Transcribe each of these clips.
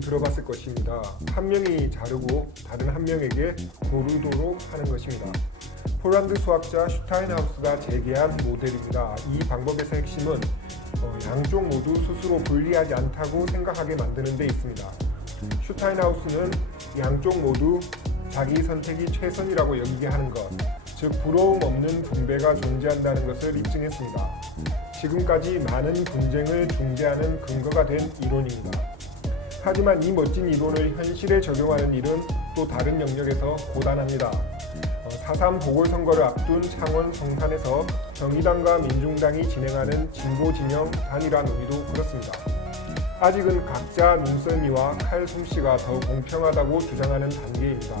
들어봤을 것입니다. 한 명이 자르고 다른 한 명에게 고르도록 하는 것입니다. 폴란드 수학자 슈타인하우스가 제기한 모델입니다. 이 방법에서 핵심은 양쪽 모두 스스로 불리하지 않다고 생각하게 만드는 데 있습니다. 슈타인하우스는 양쪽 모두 자기 선택이 최선이라고 여기게 하는 것, 즉 부러움 없는 분배가 존재한다는 것을 입증했습니다. 지금까지 많은 분쟁을 중재하는 근거가 된 이론입니다. 하지만 이 멋진 이론을 현실에 적용하는 일은 또 다른 영역에서 고단합니다. 4.3 보궐선거를 앞둔 창원 성산에서 정의당과 민중당이 진행하는 진보 진영 단일화 논의도 그렇습니다. 아직은 각자 눈썰미와 칼 솜씨가 더 공평하다고 주장하는 단계입니다.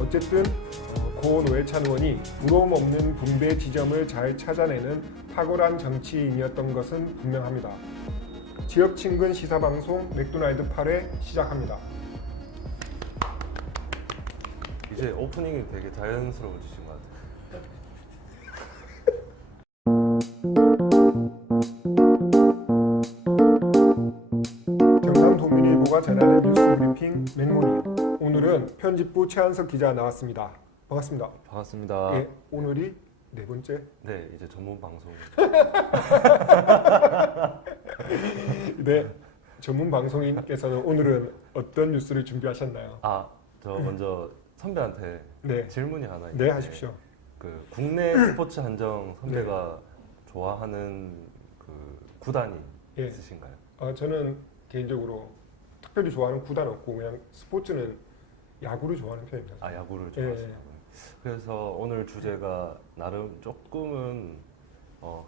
어쨌든 고 노회찬 의원이 부러움 없는 분배 지점을 잘 찾아내는 탁월한 정치인이었던 것은 분명합니다. 지역 친근 시사방송 맥도날드 8회 시작합니다. 이제 오프닝이 되게 자연스러워지신 것 같아요. 경남도민일보가 전하는 뉴스 브리핑 맥모닝. 오늘은 편집부 최한석 기자 나왔습니다. 반갑습니다. 반갑습니다. 예, 오늘이 네 번째. 네, 이제 전문 방송. 네, 전문 방송인께서는 오늘은 어떤 뉴스를 준비하셨나요? 저 먼저 선배한테 네, 질문이 하나 있는데 네 하십시오. 그 국내 스포츠 한정 선배가 좋아하는 그 구단이 예. 있으신가요? 저는 개인적으로 특별히 좋아하는 구단 없고 그냥 스포츠는 야구를 좋아하는 편입니다. 야구를 좋아하시나요? 그래서 오늘 주제가 나름 조금은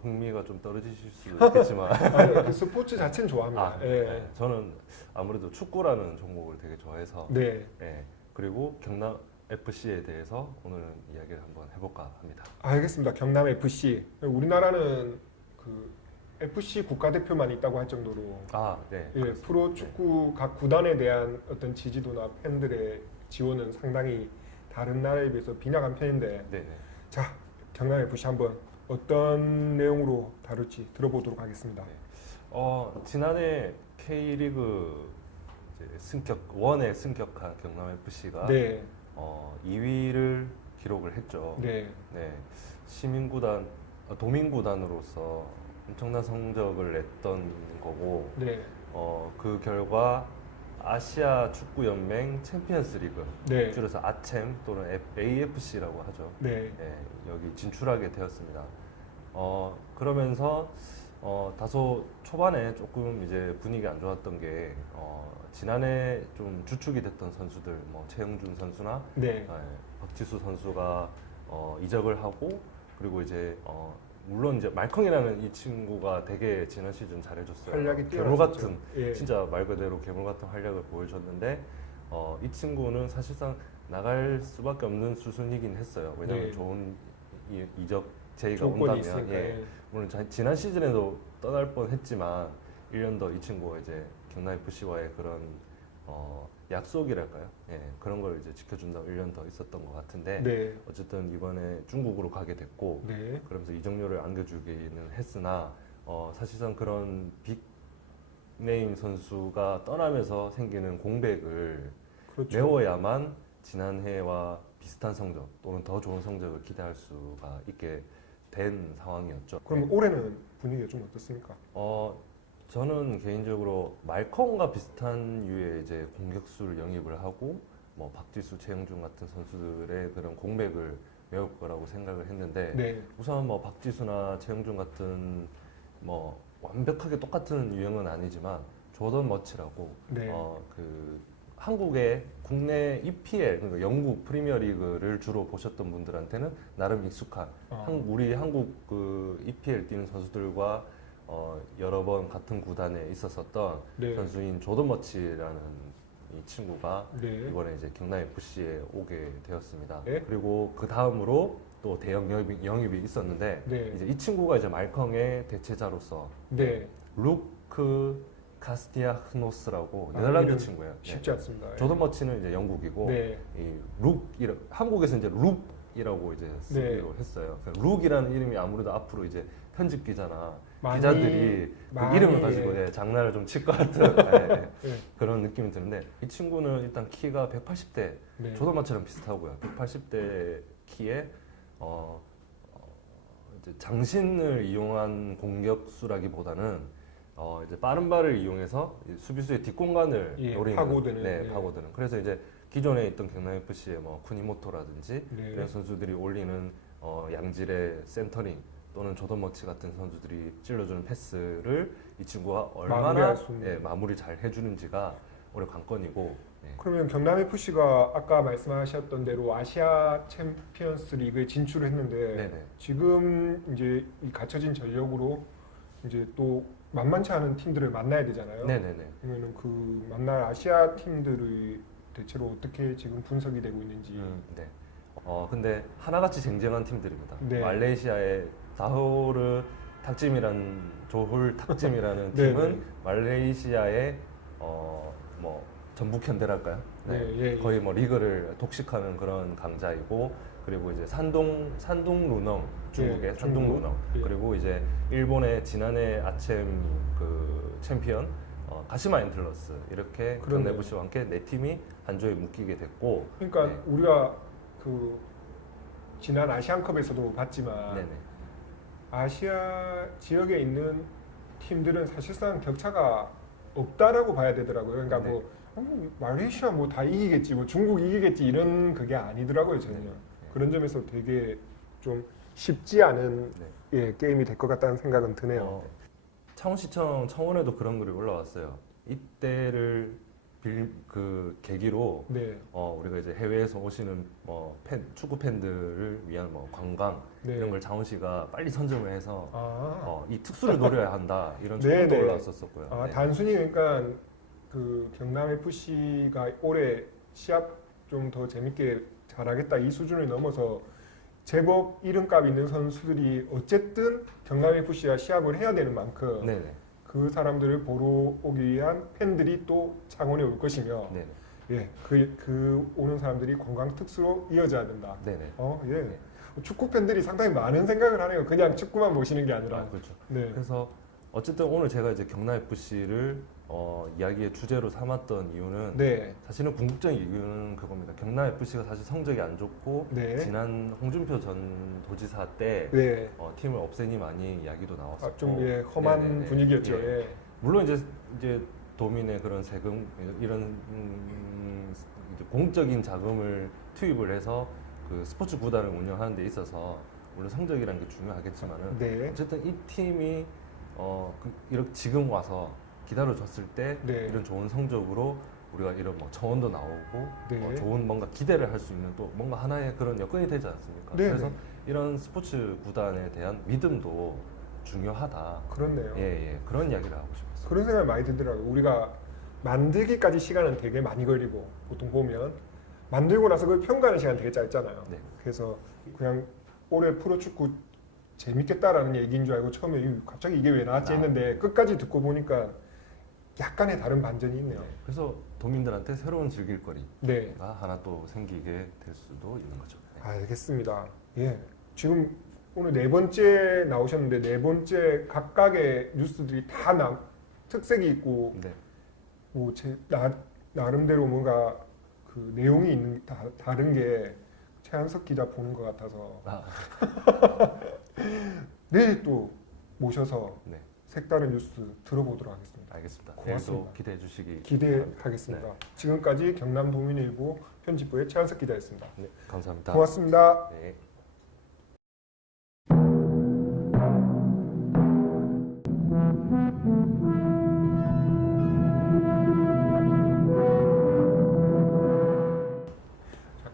흥미가 좀 떨어지실 수 있겠지만 그 스포츠 자체는 좋아합니다. 예. 저는 아무래도 축구라는 종목을 되게 좋아해서 네. 그리고 경남 FC에 대해서 오늘은 이야기를 한번 해볼까 합니다. 알겠습니다. 경남 FC. 우리나라는 그 FC 국가대표만 있다고 할 정도로 네. 예, 프로 축구 각 구단에 대한 어떤 지지도나 팬들의 지원은 상당히 다른 나라에 비해서 빈약한 편인데 네. 자, 경남 FC 한번 어떤 내용으로 다룰지 들어보도록 하겠습니다. 지난해 K리그 원에 승격한 경남 FC가 네. 2위를 기록을 했죠. 네. 시민구단, 도민구단으로서 엄청난 성적을 냈던 거고, 네. 그 결과 아시아 축구 연맹 챔피언스 리그, 네. 줄여서 아챔 또는 AFC라고 하죠. 네. 여기 진출하게 되었습니다. 그러면서 다소 초반에 조금 이제 분위기 안 좋았던 게 지난해 좀 주축이 됐던 선수들, 뭐 최영준 선수나 네. 박지수 선수가 이적을 하고, 그리고 이제 물론 이제 말컹이라는 이 친구가 되게 지난 시즌 잘해줬어요. 활약이 괴물 뛰어났었죠. 같은 예. 진짜 말 그대로 괴물 같은 활약을 보여줬는데 이 친구는 사실상 나갈 수밖에 없는 수순이긴 했어요. 왜냐하면 네. 좋은 이적 제의가 조건이 온다면 있으니까. 예. 물론 지난 시즌에도 떠날 뻔했지만 1년 더 이 친구가 이제 경남 FC와의 그런 약속이랄까요? 그런 걸 이제 지켜준다고 1년 더 있었던 것 같은데 네. 어쨌든 이번에 중국으로 가게 됐고 네. 그러면서 이적료를 안겨주기는 했으나 사실상 그런 빅네임 선수가 떠나면서 생기는 공백을 그렇죠. 메워야만 지난해와 비슷한 성적 또는 더 좋은 성적을 기대할 수가 있게 된 상황이었죠. 그럼 올해는 분위기가 좀 어떻습니까? 저는 개인적으로 말컹과 비슷한 유의 이제 공격수를 영입을 하고 뭐 박지수, 최영준 같은 선수들의 그런 공백을 메울 거라고 생각을 했는데 네. 우선 뭐 박지수나 최영준 같은 뭐 완벽하게 똑같은 유형은 아니지만 조던 머치라고 네. 그 한국의 국내 EPL 그러니까 영국 프리미어리그를 주로 보셨던 분들한테는 나름 익숙한 우리 한국 그 EPL 뛰는 선수들과 여러 번 같은 구단에 있었었던 네. 선수인 조던 머치라는 이 친구가 네. 이번에 이제 경남 FC에 오게 되었습니다. 네. 그리고 그 다음으로 또 대형 영입이 있었는데 네. 이제 이 친구가 이제 말컹의 대체자로서 네. 루크 카스티아흐노스라고 네덜란드 이름 친구예요. 쉽지 않습니다. 조던 머치는 이제 영국이고 네. 한국에서 이제 룩이라고 이제 쓰기로 했어요. 그러니까 룩이라는 이름이 아무래도 앞으로 이제 편집 기자나 기자들이 그 많이, 이름을 가지고 예. 장난을 좀 칠 것 같은 예, 예. 그런 느낌이 드는데 이 친구는 일단 키가 180대 네. 조던마처럼 비슷하고요. 180대 키에 이제 장신을 이용한 공격수라기보다는 이제 빠른 발을 이용해서 이 수비수의 뒷공간을 예, 노리는 파고드는, 네, 예. 파고드는. 그래서 이제 기존에 있던 경남 FC의 뭐 쿠니모토라든지 네. 이런 선수들이 올리는 양질의 센터링 또는 조던머치 같은 선수들이 찔러주는 패스를 이 친구가 얼마나 마무리할 수 있는. 예, 마무리 잘 해주는지가 올해 관건이고. 예. 그러면 경남 FC가 아까 말씀하셨던 대로 아시아 챔피언스 리그에 진출을 했는데 네네. 지금 이제 이 갖춰진 전력으로 이제 또 만만치 않은 팀들을 만나야 되잖아요. 네네네. 그러면 그 만날 아시아 팀들의 대체로 어떻게 지금 분석이 되고 있는지. 네. 근데 하나같이 쟁쟁한 팀들입니다. 네. 말레이시아의 다호르 탁짐이라는 조홀 탁짐이라는 네, 팀은 네. 말레이시아의 뭐 전북 현대랄까요? 네. 네, 예, 예. 거의 뭐 리그를 독식하는 그런 강자이고 그리고 이제 산동 루넝 중국의 예, 산동 중국. 루넝 예. 그리고 이제 일본의 지난해 아챔 그 챔피언 가시마 엔틀러스 이렇게 그러네요. 경남 FC와 함께 네 팀이 한 조에 묶이게 됐고 그러니까 네. 우리가 그 지난 아시안컵에서도 봤지만 네네. 아시아 지역에 있는 팀들은 사실상 격차가 없다라고 봐야 되더라고요. 그러니까 네. 뭐 말레이시아 뭐 다 이기겠지, 뭐 중국 이기겠지 이런 그게 아니더라고요 전혀. 네. 그런 점에서 되게 좀 쉽지 않은 네. 예, 게임이 될 것 같다는 생각은 드네요. 창원시청 청원에도 그런 글이 올라왔어요. 이때를 그 계기로 네, 우리가 이제 해외에서 오시는 축구 팬들을 위한 뭐 관광 네. 이런 걸 창원시가 빨리 선점을 해서 아, 이 특수를 노려야 한다 이런 네, 청원도 네. 올라왔었고요. 아 네. 단순히 그러니까 그 경남 FC가 올해 시합 좀 더 재밌게 잘하겠다 이 수준을 넘어서 제법 이름값 있는 선수들이 어쨌든 경남 FC와 시합을 해야 되는 만큼 네네. 그 사람들을 보러 오기 위한 팬들이 또 창원에 올 것이며 네네. 예, 그 오는 사람들이 관광 특수로 이어져야 된다. 네네. 예. 축구 팬들이 상당히 많은 생각을 하네요. 그냥 축구만 보시는 게 아니라. 그렇죠. 네. 그래서 어쨌든 오늘 제가 이제 경남 FC를 이야기의 주제로 삼았던 이유는 네. 사실은 궁극적인 이유는 그겁니다. 경남 FC가 사실 성적이 안 좋고 네. 지난 홍준표 전 도지사 때 네. 팀을 없애니 많이 이야기도 나왔었고 좀 예, 험한 네네네. 분위기였죠. 예. 예. 물론 이제 도민의 그런 세금 이런 이제 공적인 자금을 투입을 해서 그 스포츠 구단을 운영하는 데 있어서 물론 성적이라는 게 중요하겠지만은 네. 어쨌든 이 팀이 이렇게 지금 와서 기다려줬을 때 네. 이런 좋은 성적으로 우리가 이런 뭐 청원도 나오고 네. 좋은 뭔가 기대를 할 수 있는 또 뭔가 하나의 그런 여건이 되지 않습니까? 네, 그래서 네. 이런 스포츠 구단에 대한 믿음도 중요하다. 그렇네요. 예, 그런 이야기를 하고 싶었어요. 그런 생각이 많이 들더라고요. 우리가 만들기까지 시간은 되게 많이 걸리고 보통 보면 만들고 나서 그걸 평가하는 시간 되게 짧잖아요. 네. 그래서 그냥 올해 프로축구 재밌겠다라는 얘기인 줄 알고 처음에 갑자기 이게 왜 나왔지 했는데 끝까지 듣고 보니까 약간의 다른 반전이 있네요. 그래서 도민들한테 새로운 즐길거리가 네, 하나 또 생기게 될 수도 있는 거죠. 네. 알겠습니다. 예, 지금 오늘 네 번째 나오셨는데 네 번째 각각의 뉴스들이 다 특색이 있고 네. 뭐 나름대로 뭔가 그 내용이 있는 다른 게 최한석 기자 보는 것 같아서 내일 또 모셔서 네. 색다른 뉴스 들어보도록 하겠습니다. 알겠습니다. 고맙습니다. 내일도 기대해 주시기 기대하겠습니다. 네. 지금까지 경남도민일보 편집부의 최한석 기자였습니다. 네, 감사합니다. 고맙습니다. 네.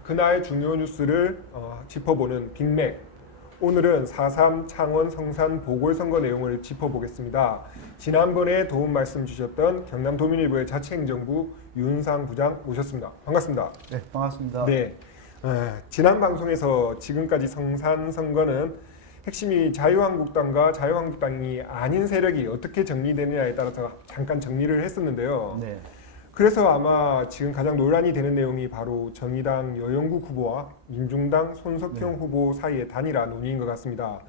그날 중요 뉴스를 짚어보는 빅맥. 오늘은 4.3 창원 성산 보궐선거 내용을 짚어보겠습니다. 지난번에 도움 말씀 주셨던 경남도민일보의 자치행정부 윤상 부장 모셨습니다. 반갑습니다. 네, 반갑습니다. 네, 지난 방송에서 지금까지 성산 선거는 핵심이 자유한국당과 자유한국당이 아닌 세력이 어떻게 정리되느냐에 따라서 잠깐 정리를 했었는데요. 네, 그래서 아마 지금 가장 논란이 되는 내용이 바로 정의당 여영국 후보와 민중당 손석형 네. 후보 사이의 단일화 논의인 것 같습니다.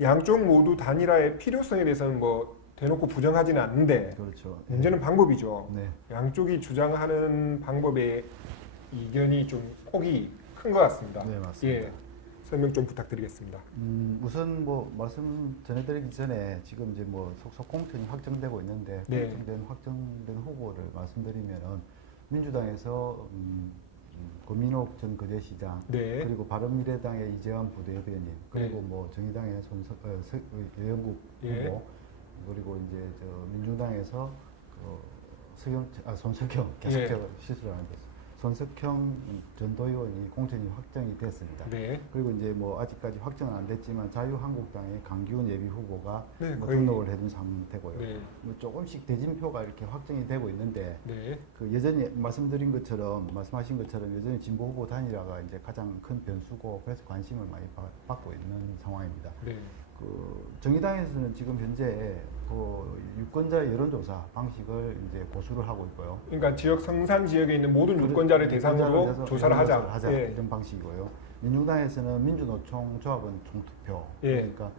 양쪽 모두 단일화의 필요성에 대해서는 뭐 대놓고 부정하지는 않는데 그렇죠. 문제는 방법이죠. 네. 양쪽이 주장하는 방법에 이견이 좀 폭이 큰 것 같습니다. 네, 맞습니다. 예, 설명 좀 부탁드리겠습니다. 우선 뭐 말씀 전해드리기 전에 지금 이제 뭐 속속 공천이 확정되고 있는데 네. 확정된 후보를 말씀드리면은 민주당에서 고민옥 전 거제시장 네, 그리고 바른미래당의 이재환 부대변인 그리고 네. 뭐 정의당의 여영국 예. 후보 그리고 이제 저 민주당에서 손석형 계속 예. 제가 실수를 하는데 손석형 전도의원이 공천이 확정이 됐습니다. 네, 그리고 이제 뭐 아직까지 확정은 안 됐지만 자유한국당의 강기훈 예비 후보가 네, 뭐 거의- 등록을 해둔 상태고요. 네, 뭐 조금씩 대진표가 이렇게 확정이 되고 있는데 네, 그 여전히 말씀하신 것처럼 여전히 진보 후보 단일화가 이제 가장 큰 변수고 그래서 관심을 많이 받고 있는 상황입니다. 네, 그 정의당에서는 지금 현재 그 유권자 여론조사 방식을 이제 고수를 하고 있고요. 그러니까 지역 성산 지역에 있는 모든 유권자를 대상으로 해서 조사를 하자. 예. 이런 방식이고요. 민주당에서는 민주노총 조합원 총투표 예. 그러니까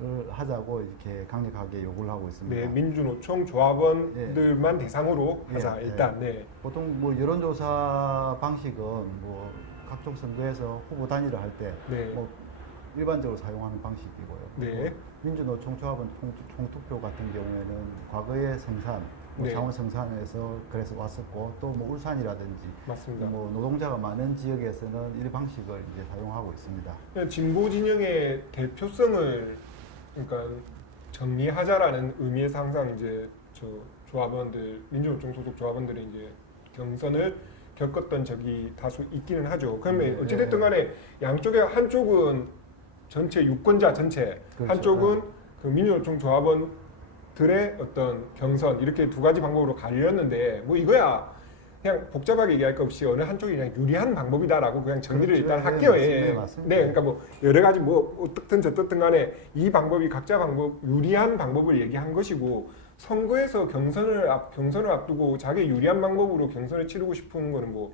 를 하자고 이렇게 강력하게 요구를 하고 있습니다. 네, 민주노총 조합원들만 대상으로 예, 하자. 예. 일단 네, 보통 뭐 여론조사 방식은 뭐 각종 선거에서 후보 단일화 할 때 네, 뭐 일반적으로 사용하는 방식이고요. 네. 뭐 민주노총 조합원 총투표 같은 경우에는 과거의 성산, 뭐 네. 창원 성산에서 그래서 왔었고 또 뭐 울산이라든지 맞습니다. 뭐 노동자가 많은 지역에서는 이 방식을 이제 사용하고 있습니다. 그냥 진보 진영의 대표성을 그러니까 정리하자라는 의미에서 항상 이제 저 조합원들 민주노총 소속 조합원들이 이제 경선을 겪었던 적이 다수 있기는 하죠. 그러면 네, 어찌됐든 간에 양쪽에 한쪽은 전체 유권자 전체, 그렇죠. 한쪽은 그 민주노총 조합원들의 어떤 경선 이렇게 두 가지 방법으로 갈렸는데 뭐 이거야 그냥 복잡하게 얘기할 것 없이 어느 한쪽이 그냥 유리한 방법이다라고 그냥 정리를 그렇죠. 일단 네, 할게요. 맞습니다. 예. 맞습니다. 네, 그러니까 뭐 여러 가지 뭐 어떻든 저떻든 간에 이 방법이 각자 방법 유리한 방법을 얘기한 것이고 선거에서 경선을 앞두고 자기 유리한 방법으로 경선을 치르고 싶은 거는 뭐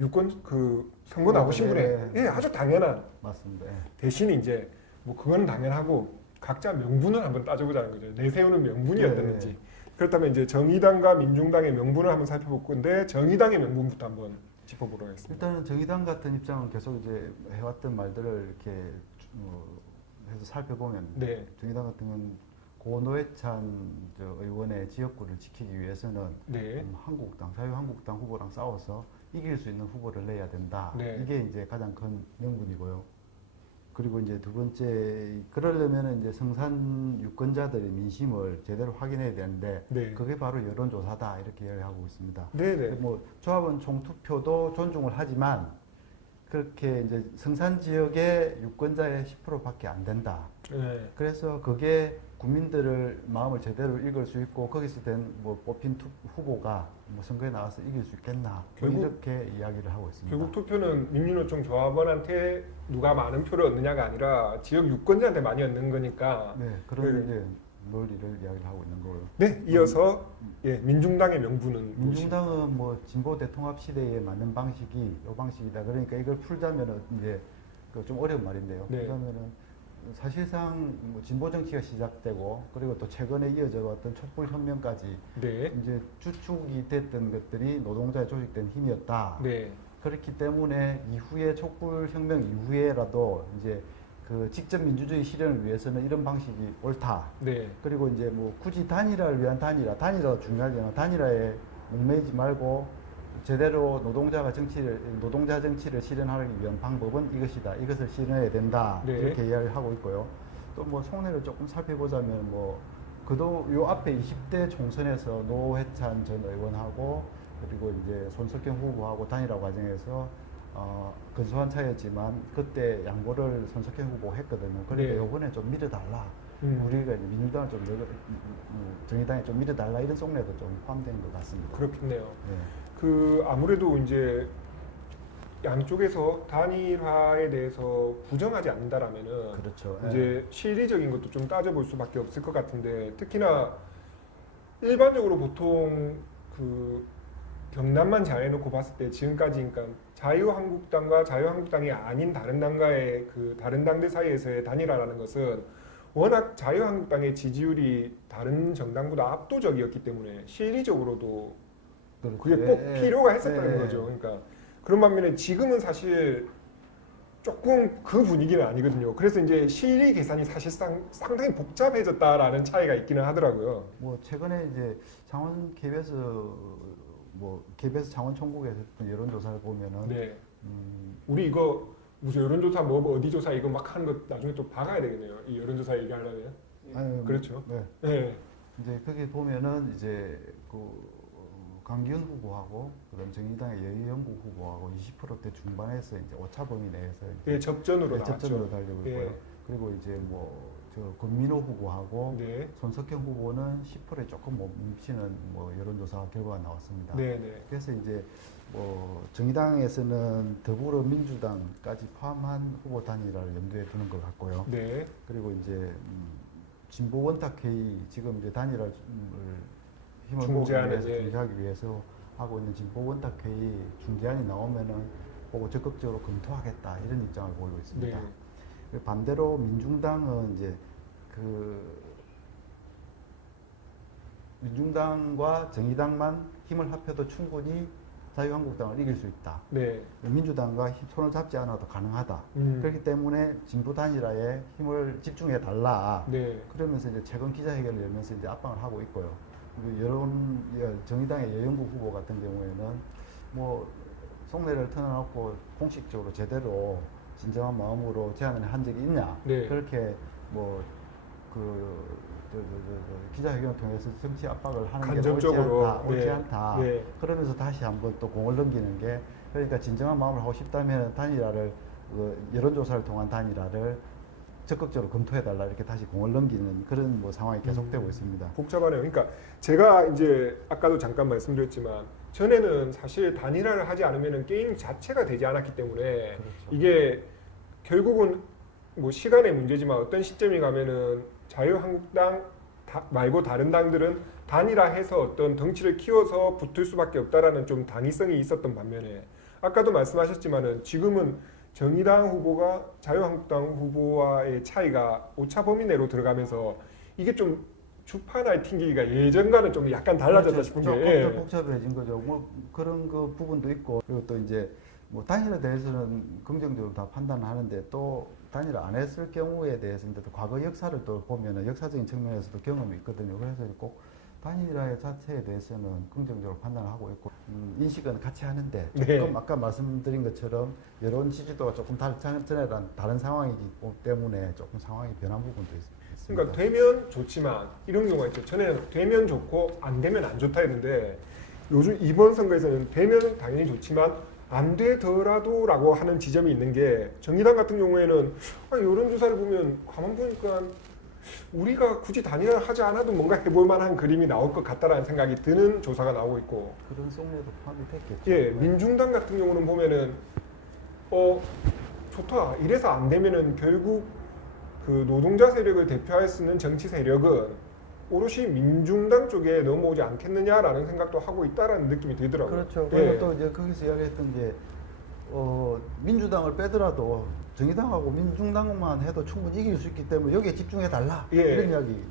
유권 그 선거 나오신 네, 분의 네. 예, 아주 당연한 맞습니다. 예. 대신 이제 뭐 그건 당연하고 각자 명분을 한번 따져보자는 거죠. 내세우는 명분이 네. 어땠는지. 그렇다면 이제 정의당과 민중당의 명분을 한번 살펴볼 건데 정의당의 명분부터 한번 짚어보도록 하겠습니다. 일단은 정의당 같은 입장은 계속 이제 해왔던 말들을 이렇게 해서 살펴보면 네, 정의당 같은 경우는 고 노회찬 의원의 지역구를 지키기 위해서는 네, 한국당, 자유한국당 후보랑 싸워서 이길 수 있는 후보를 내야 된다. 네. 이게 이제 가장 큰 명분이고요. 그리고 이제 두 번째, 그러려면 이제 성산 유권자들의 민심을 제대로 확인해야 되는데 네, 그게 바로 여론조사다 이렇게 이야기하고 있습니다. 네, 네, 뭐 조합원 총투표도 존중을 하지만 그렇게 이제 성산 지역의 유권자의 10%밖에 안 된다. 네, 그래서 그게 국민들을 마음을 제대로 읽을 수 있고 거기서 된 뭐 뽑힌 후보가 뭐 선거에 나와서 이길 수 있겠나 뭐 결국- 이렇게 이야기를 하고 있습니다. 결국 투표는 민주노총 조합원한테 누가 많은 표를 얻느냐가 아니라 지역 유권자한테 많이 얻는 거니까. 네, 그런 네. 이제 논리를 이야기를 하고 있는 거고요. 네, 이어서 예, 민중당의 명분은 무엇이? 민중당은 뭐 진보 대통합 시대에 맞는 방식이 이 방식이다. 그러니까 이걸 풀자면은 이제 그 좀 어려운 말인데요. 네. 그러면은 사실상 뭐 진보 정치가 시작되고 그리고 또 최근에 이어져 왔던 촛불 혁명까지 네, 이제 주축이 됐던 것들이 노동자에 조직된 힘이었다. 네, 그렇기 때문에 이후에 촛불 혁명 이후에라도 이제 그 직접 민주주의 실현을 위해서는 이런 방식이 옳다. 네, 그리고 이제 뭐 굳이 단일화를 위한 단일화가 중요하잖아. 단일화에 목매이지 말고 제대로 노동자 정치를 실현하기 위한 방법은 이것이다. 이것을 실현해야 된다. 네. 이렇게 이야기를 하고 있고요. 또 뭐 속내를 조금 살펴보자면 뭐 그도 요 앞에 20대 총선에서 노회찬 전 의원하고 그리고 이제 손석형 후보하고 단일화 과정에서 근소한 차이였지만 그때 양보를 손석형 후보가 했거든요. 그러니까 네. 이번에 좀 밀어달라. 음, 우리가 이제 민주당을 좀 정의당에 좀 밀어달라 이런 속내도 좀 포함된 것 같습니다. 그렇겠네요. 네. 그 아무래도 이제 양쪽에서 단일화에 대해서 부정하지 않는다라면은 그렇죠. 이제 실리적인 것도 좀 따져볼 수밖에 없을 것 같은데 특히나 일반적으로 보통 그 경남만 잘해놓고 봤을 때 지금까지 그러니까 자유한국당과 자유한국당이 아닌 다른 당과의 그 다른 당들 사이에서의 단일화라는 것은 워낙 자유한국당의 지지율이 다른 정당보다 압도적이었기 때문에 실리적으로도 그게 꼭 필요가 했었다는 거죠. 그러니까 그런 반면에 지금은 사실 조금 그 분위기는 아니거든요. 그래서 이제 실리 계산이 사실상 상당히 복잡해졌다라는 차이가 있기는 하더라고요. 뭐 최근에 이제 창원 KBS 뭐 KBS 창원 총국에서 했던 여론조사를 보면은 네. 음, 우리 이거 무슨 여론조사 뭐 어디 조사 이거 막 하는 거 나중에 또 박아야 되겠네요. 이 여론조사 얘기하려면. 아니, 그렇죠. 네. 네. 이제 거기 보면은 이제 그 강기훈 후보하고 그다음 정의당의 여의영국 후보하고 20%대 중반에서 이제 오차범위 내에서 이제 네, 접전으로 나왔죠. 접전으로 달리고 예. 있고요. 그리고 이제 뭐 저 권민호 후보하고 네. 손석형 후보는 10%에 조금 못 미치는 뭐 여론조사 결과가 나왔습니다. 네, 네. 그래서 이제 뭐 정의당에서는 더불어민주당까지 포함한 후보 단일화를 염두에 두는 것 같고요. 네. 그리고 이제 진보 원탁회의 지금 이제 단일화를 힘을 중재안에, 모으기 위해서 예. 중재하기 위해서 하고 있는 진보 원탁회의 중재안이 나오면은 보고 적극적으로 검토하겠다 이런 입장을 보이고 있습니다. 네. 그리고 반대로 민중당은 이제 그 민중당과 정의당만 힘을 합해도 충분히 자유한국당을 이길 수 있다. 네. 민주당과 손을 잡지 않아도 가능하다. 음. 그렇기 때문에 진보 단일화에 힘을 집중해 달라. 네. 그러면서 이제 최근 기자회견을 열면서 이제 압박을 하고 있고요. 그리고 정의당의 여영국 후보 같은 경우에는 뭐 속내를 털어놓고 공식적으로 제대로 진정한 마음으로 제안을 한 적이 있냐? 네. 그렇게 뭐 기자회견을 통해서 정치 압박을 하는 게 간접적으로. 옳지 네. 않다. 네. 그러면서 다시 한번 또 공을 넘기는 게 그러니까 진정한 마음을 하고 싶다면 단일화를 여론조사를 통한 단일화를 적극적으로 검토해달라 이렇게 다시 공을 넘기는 그런 뭐 상황이 계속되고 있습니다. 복잡하네요. 그러니까 제가 이제 아까도 잠깐 말씀드렸지만 전에는 사실 단일화를 하지 않으면 게임 자체가 되지 않았기 때문에 그렇죠. 이게 결국은 뭐 시간의 문제지만 어떤 시점이 가면은 자유한국당 말고 다른 당들은 단일화해서 어떤 덩치를 키워서 붙을 수밖에 없다라는 좀 당위성이 있었던 반면에 아까도 말씀하셨지만은 지금은 정의당 후보가 자유한국당 후보와의 차이가 오차 범위 내로 들어가면서 이게 좀 주파날 튕기기가 예전과는 좀 약간 달라졌다 그렇죠. 싶은 조금 게 더 복잡해진 거죠. 뭐 그런 그 부분도 있고 그리고 또 이제 뭐 단일화에 대해서는 긍정적으로 다 판단을 하는데 또 단일화 안 했을 경우에 대해서는 또 과거 역사를 또 보면은 역사적인 측면에서도 경험이 있거든요. 그래서 꼭 단일화 자체에 대해서는 긍정적으로 판단을 하고 있고 인식은 같이 하는데 조금 네. 아까 말씀드린 것처럼 여론 지지도가 조금 전에랑 다른 상황이기 때문에 조금 상황이 변한 부분도 있습니다. 그러니까 되면 좋지만 이런 경우가 있죠. 전에는 되면 좋고 안 되면 안 좋다 했는데 요즘 이번 선거에서는 되면 당연히 좋지만 안 되더라도라고 하는 지점이 있는 게 정의당 같은 경우에는 여론조사를 보면 가만 보니까 우리가 굳이 단일화를 하지 않아도 뭔가 해볼 만한 그림이 나올 것 같다라는 생각이 드는 조사가 나오고 있고 그런 속내도 포함이 됐겠죠. 예, 민중당 같은 경우는 보면은 좋다 이래서 안 되면은 결국 그 노동자 세력을 대표할 수 있는 정치 세력은 오롯이 민중당 쪽에 넘어오지 않겠느냐라는 생각도 하고 있다라는 느낌이 들더라고요. 그렇죠. 예. 그리고 또 이제 거기서 이야기했던 게 민주당을 빼더라도 정의당하고 민중당만 해도 충분히 이길 수 있기 때문에 여기에 집중해 달라 예. 이런 이야기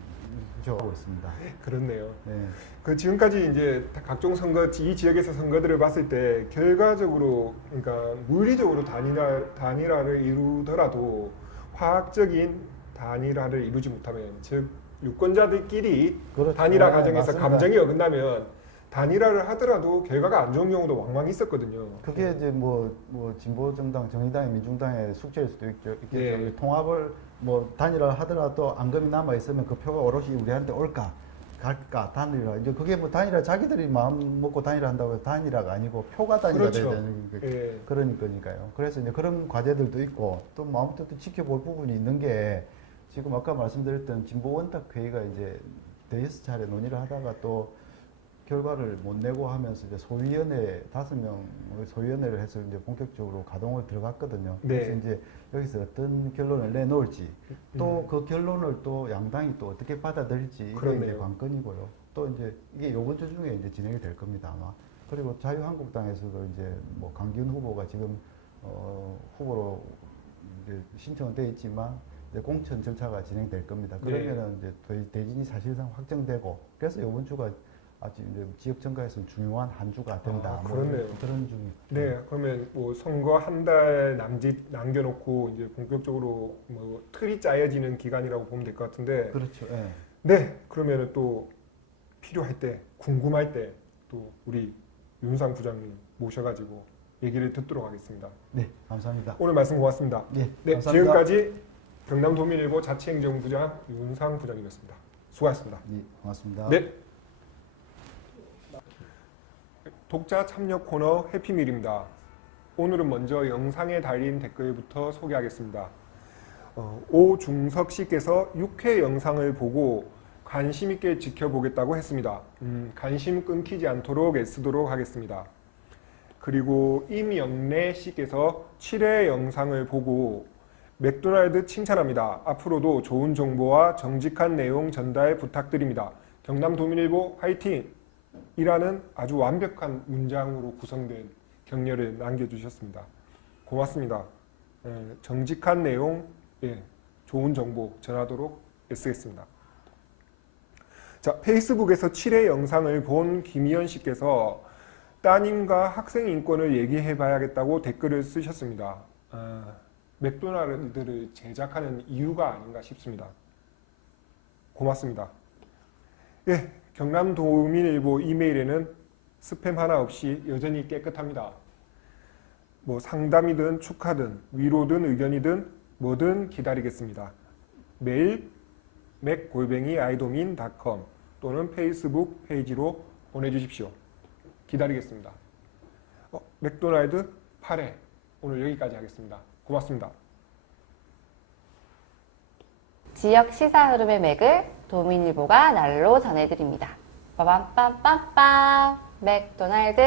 하고 있습니다. 그렇네요. 네. 그 지금까지 이제 각종 선거 이 지역에서 선거들을 봤을 때 결과적으로 그러니까 물리적으로 단일화를 이루더라도 화학적인 단일화를 이루지 못하면 즉 유권자들끼리 그렇죠. 단일화 네, 과정에서 맞습니다. 감정이 어긋나면 단일화를 하더라도 결과가 안 좋은 경우도 왕왕 있었거든요. 그게 이제 뭐 진보 정당, 정의당의 민중당의 숙제일 수도 있겠죠. 예. 통합을 뭐 단일화 하더라도 앙금이 남아 있으면 그 표가 오롯이 우리한테 올까 갈까 단일화 이제 그게 뭐 단일화 자기들이 마음 먹고 단일화 한다고 해서 단일화가 아니고 표가 단일화 그렇죠. 돼야 되는 예. 그런 거니까요. 그래서 이제 그런 과제들도 있고 또 마음껏 또 지켜볼 부분이 있는 게 지금 아까 말씀드렸던 진보 원탁 회의가 이제 대여섯 차례 논의를 하다가 또 결과를 못 내고 하면서 이제 소위원회 5명 소위원회를 해서 이제 본격적으로 가동을 들어갔거든요. 네. 그래서 이제 여기서 어떤 결론을 내놓을지 또 그 결론을 또 양당이 또 어떻게 받아들일지 이게 그렇네요. 이제 관건이고요. 또 이제 이게 요번 주 중에 이제 진행이 될 겁니다 아마. 그리고 자유한국당에서도 이제 뭐 강기훈 후보가 지금 후보로 이제 신청은 돼 있지만 이제 공천 절차가 진행될 겁니다. 네. 그러면은 이제 대진이 사실상 확정되고 그래서 이번 주가 아주 이제 지역 정가에서는 중요한 한 주가 된다. 아, 그렇네요. 그런 중이. 네, 그러면 뭐 선거 한 달 남짓 남겨놓고 이제 본격적으로 뭐 틀이 짜여지는 기간이라고 보면 될 것 같은데, 그렇죠. 예. 네, 그러면은 또 필요할 때, 궁금할 때 또 우리 윤상 부장님 모셔가지고 얘기를 듣도록 하겠습니다. 네, 감사합니다. 오늘 말씀 고맙습니다. 네, 네, 감사합니다. 지금까지 경남도민일보 자치행정부장 윤상 부장이었습니다. 수고하셨습니다. 네, 고맙습니다. 네. 독자 참여 코너 해피밀입니다. 오늘은 먼저 영상에 달린 댓글부터 소개하겠습니다. 오중석 씨께서 6회 영상을 보고 관심 있게 지켜보겠다고 했습니다. 관심 끊기지 않도록 애쓰도록 하겠습니다. 그리고 임영래 씨께서 7회 영상을 보고 맥도날드 칭찬합니다. 앞으로도 좋은 정보와 정직한 내용 전달 부탁드립니다. 경남도민일보 화이팅! 이라는 아주 완벽한 문장으로 구성된 격려를 남겨주셨습니다. 고맙습니다. 정직한 내용, 좋은 정보 전하도록 애쓰겠습니다. 자, 페이스북에서 7회 영상을 본 김희연 씨께서 따님과 학생 인권을 얘기해 봐야겠다고 댓글을 쓰셨습니다. 맥도날드를 제작하는 이유가 아닌가 싶습니다. 고맙습니다. 예, 경남도민일보 이메일에는 스팸 하나 없이 여전히 깨끗합니다. 뭐 상담이든 축하든 위로든 의견이든 뭐든 기다리겠습니다. 메일 맥@idomin.com 또는 페이스북 페이지로 보내주십시오. 기다리겠습니다. 맥도날드 8회 오늘 여기까지 하겠습니다. 고맙습니다. 지역 시사 흐름의 맥을 도민일보가 날로 전해드립니다. 빠밤빰빰빰 맥도날드